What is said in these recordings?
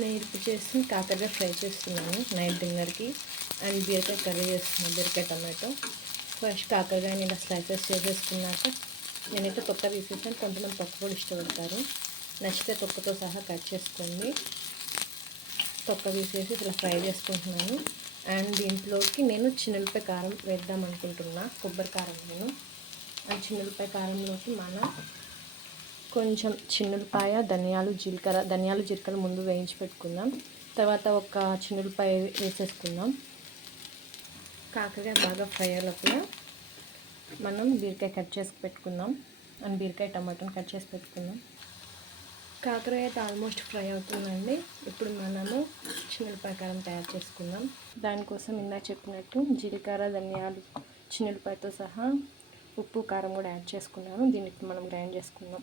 నేను ఇప్పుడు చేసి కాకరకాయ ఫ్రై చేస్తున్నాను నైట్ డిన్నర్కి. అండ్ బీరకాయ కర్రీ చేస్తున్నాను, బీరకాయ టమాటో. ఫస్ట్ కాకరకాయని ఇలా స్లైసెస్ చేసేసుకున్నాక నేనైతే తొక్క తీసేసాను. కొంతమంది తొక్క కూడా ఇష్టపడతారు, నచ్చితే తొక్కతో సహా కట్ చేసుకోండి. తొక్క తీసేసి ఇలా ఫ్రై చేసుకుంటున్నాను. అండ్ దీంట్లోకి నేను చిన్నులపాయ కారం వేద్దాం అనుకుంటున్నా, కొబ్బరి కారం. నేను అండ్ చిన్నులపాయ కారంలోకి మనం కొంచెం చిన్నులపాయ, ధనియాలు జీలకర్ర ముందు వేయించి పెట్టుకుందాం. తర్వాత ఒక చిన్నులపాయ వేసేసుకుందాం. కాకరకాయ బాగా ఫ్రై అయ్యేలోపల మనం బీరకాయ కట్ చేసి పెట్టుకుందాం. అండ్ బీరకాయ టమాటాని కట్ చేసి పెట్టుకుందాం. కాకరకాయ అయితే ఆల్మోస్ట్ ఫ్రై అవుతుందండి. ఇప్పుడు మనము చిన్నులపాయ కారం తయారు చేసుకుందాం. దానికోసం ఇందాక చెప్పినట్టు జీలకర్ర, ధనియాలు, చిన్నులపాయతో సహా ఉప్పు, కారం కూడా యాడ్ చేసుకున్నాను. దీనికి మనం గ్రైండ్ చేసుకుందాం.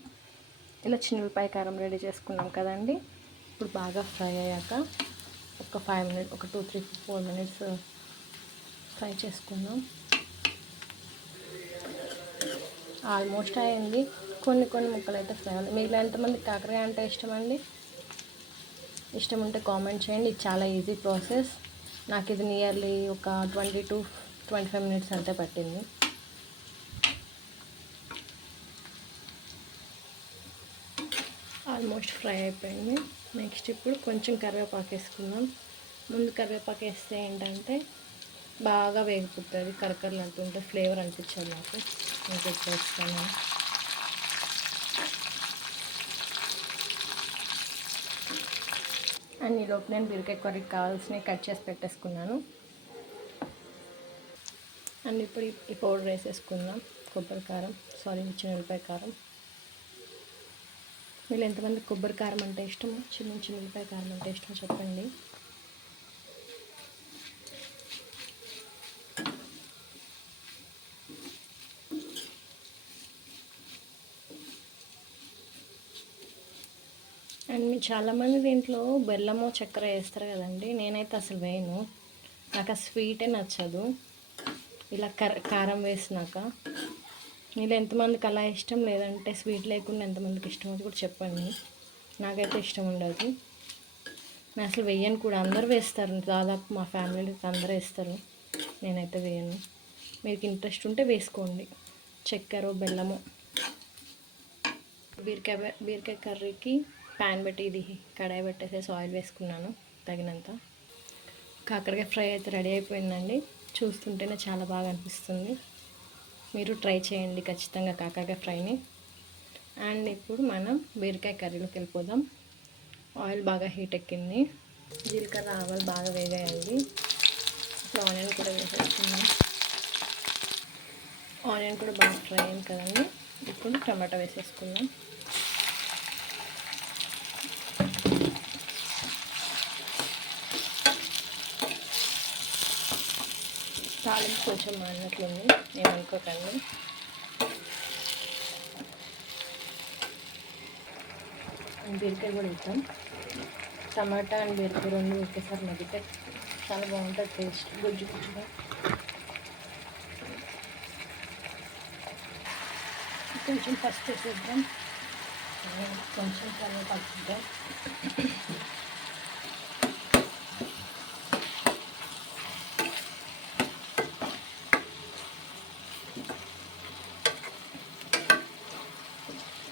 ఇలా చిన్నులపాయ కారం రెడీ చేసుకున్నాం కదండి. ఇప్పుడు బాగా ఫ్రై అయ్యాక ఒక 5 మినిట్స్, ఒక 2, 3, 4 మినిట్స్ ఫ్రై చేసుకుందాం. ఆల్మోస్ట్ అయింది. కొన్ని ముక్కలు అయితే ఫ్రై అవ్వాలి. మీలో ఎంతమంది కాకరకాయ అంటే ఇష్టమండి? ఇష్టం ఉంటే కామెంట్ చేయండి. ఇది చాలా ఈజీ ప్రాసెస్. నాకు ఇది నియర్లీ ఒక 20 to 25 మినిట్స్ అంతే పట్టింది. ఆల్మోస్ట్ ఫ్రై అయిపోయింది. నెక్స్ట్ ఇప్పుడు కొంచెం కరివేపాకు వేసుకుందాం. ముందు కరివేపాకు వేస్తే ఏంటంటే బాగా వేగిపోతుంది, కరకరలు అంటుంటే ఫ్లేవర్ అనిపించదు నాకు. ఇంకా ఎక్కువ వేస్తాను. అండ్ ఈలోపు నేను బీరకాయ కర్రీకి కావాల్సినవి కట్ చేసి పెట్టేసుకున్నాను. అండ్ ఇప్పుడు ఈ పౌడర్ వేసేసుకుందాం. కొబ్బరి కారం, చిన్నులపాయ కారం. మీరు ఎంతమంది కొబ్బరి కారం అంటే ఇష్టమో, చిన్నులపాయ కారం అంటే ఇష్టమో చెప్పండి. అండ్ మీరు చాలామంది దీంట్లో బెల్లమో చక్కెర వేస్తారు కదండి. నేనైతే అసలు వేయను, నాకు ఆ స్వీటే నచ్చదు. ఇలా కారం వేసినాక మీరు ఎంతమందికి అలా ఇష్టం, లేదంటే స్వీట్ లేకుండా ఎంతమందికి ఇష్టం అది కూడా చెప్పండి. నాకైతే ఇష్టం ఉండదు, నేను అసలు వేయను కూడా. అందరూ వేస్తారు, దాదాపు మా ఫ్యామిలీలో అందరూ వేస్తారు, నేనైతే వేయను. మీకు ఇంట్రెస్ట్ ఉంటే వేసుకోండి, చక్కెర బెల్లము. బీరకాయ కర్రీకి ప్యాన్ పెట్టి ఇది కడాయి పెట్టేసేసి ఆయిల్ వేసుకున్నాను తగినంత. కాకరకాయ ఫ్రై అయితే రెడీ అయిపోయిందండి. చూస్తుంటేనే చాలా బాగా అనిపిస్తుంది. మీరు ట్రై చేయండి ఖచ్చితంగా కాకరకాయ ఫ్రైని. అండ్ ఇప్పుడు మనం బీరకాయ కర్రీలోకి వెళ్ళిపోదాం. ఆయిల్ బాగా హీట్ ఎక్కింది, జీలకర్ర, ఆవాలు బాగా వేగాయండి. ఇప్పుడు ఆనియన్ కూడా వేసేసుకున్నాం. ఆనియన్ కూడా బాగా ఫ్రై అయింది కదండి. ఇప్పుడు టమాటా వేసేసుకుందాం. తాలింపు కొంచెం మాడినట్లుంది, ఏమనుకోకండి. బీరకాయ కూడా వేద్దాం. టమాటా అండ్ బీరకాయ రెండు ఒకేసారి మగ్గితే చాలా బాగుంటుంది టేస్ట్, గుజ్జుగా. కొంచెం ఫస్ట్ వేసేద్దాం, కొంచెం కరివేపాకు వేద్దాం.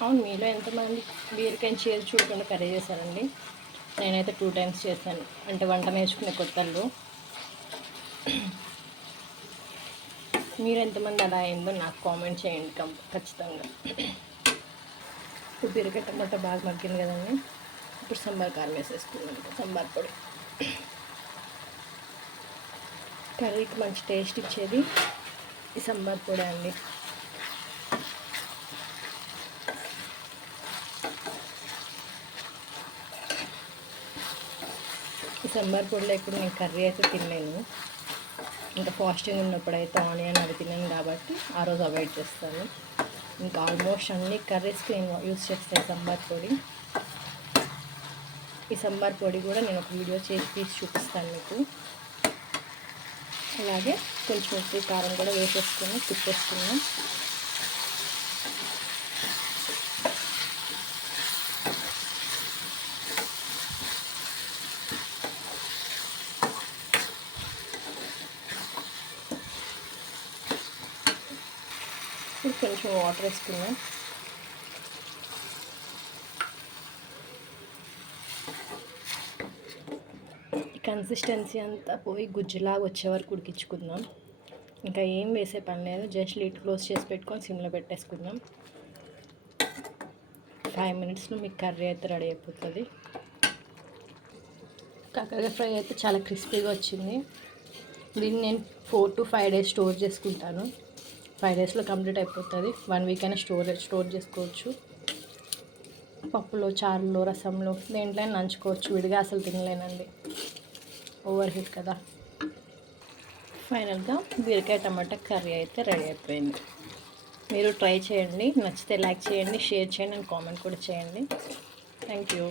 అవును, మీలో ఎంతమంది బీరకాయని చేసి చూడకుండా కర్రీ చేశారండి? నేనైతే 2 times చేశాను, అంటే వంట నేర్చుకునే కొత్తల్లో. మీరు ఎంతమంది అలా అయిందో నాకు కామెంట్ చేయండి ఖచ్చితంగా. ఇప్పుడు బీరకాయ టమాటా బాగా మగ్గింది కదండి. ఇప్పుడు సాంబార్ కారం వేసేసుకున్నాం, సాంబార్ పొడి. కర్రీకి మంచి టేస్ట్ ఇచ్చేది ఈ సాంబార్ పొడి అండి. ఈ సాంబార్ పొడి లేకుండా నేను కర్రీ అయితే తినలేను. ఇంకా ఫాస్టింగ్ ఉన్నప్పుడు అయితే ఆనియన్ అవి తిన్నాను కాబట్టి ఆ రోజు అవాయిడ్ చేస్తాను. ఇంకా ఆల్మోస్ట్ అన్ని కర్రీస్కి నేను యూస్ చేస్తాను సాంబార్ పొడి. ఈ సాంబార్ పొడి కూడా నేను ఒక వీడియో చేసి తీసి చూపిస్తాను మీకు. అలాగే కొంచెం ఉప్పు, కారం కూడా వేసేసుకొని తిప్పేసుకున్నాం. కొంచెం వాటర్ వేసుకున్నాం. కన్సిస్టెన్సీ అంతా పోయి గుజ్జులాగా వచ్చే వరకు ఉడికించుకుందాం. ఇంకా ఏం వేసే పని లేదు, జస్ట్ లిడ్ క్లోజ్ చేసి పెట్టుకొని సిమ్లో పెట్టేసుకుందాం. 5 minutesలో మీకు కర్రీ అయితే రెడీ అయిపోతుంది. కాకరకాయ ఫ్రై అయితే చాలా క్రిస్పీగా వచ్చింది. దీన్ని నేను 4 to 5 days స్టోర్ చేసుకుంటాను. 5 daysలో కంప్లీట్ అయిపోతుంది. 1 week అయినా స్టోర్ చేసుకోవచ్చు. పప్పులో, చారులో, రసంలో దేంట్లో నంచుకోవచ్చు. విడిగా అసలు తినలేనండి, ఓవర్ హీట్ కదా. ఫైనల్గా బీరకాయ టమాటా కర్రీ అయితే రెడీ అయిపోయింది. మీరు ట్రై చేయండి, నచ్చితే లైక్ చేయండి, షేర్ చేయండి అండ్ కామెంట్ కూడా చేయండి. Thank you.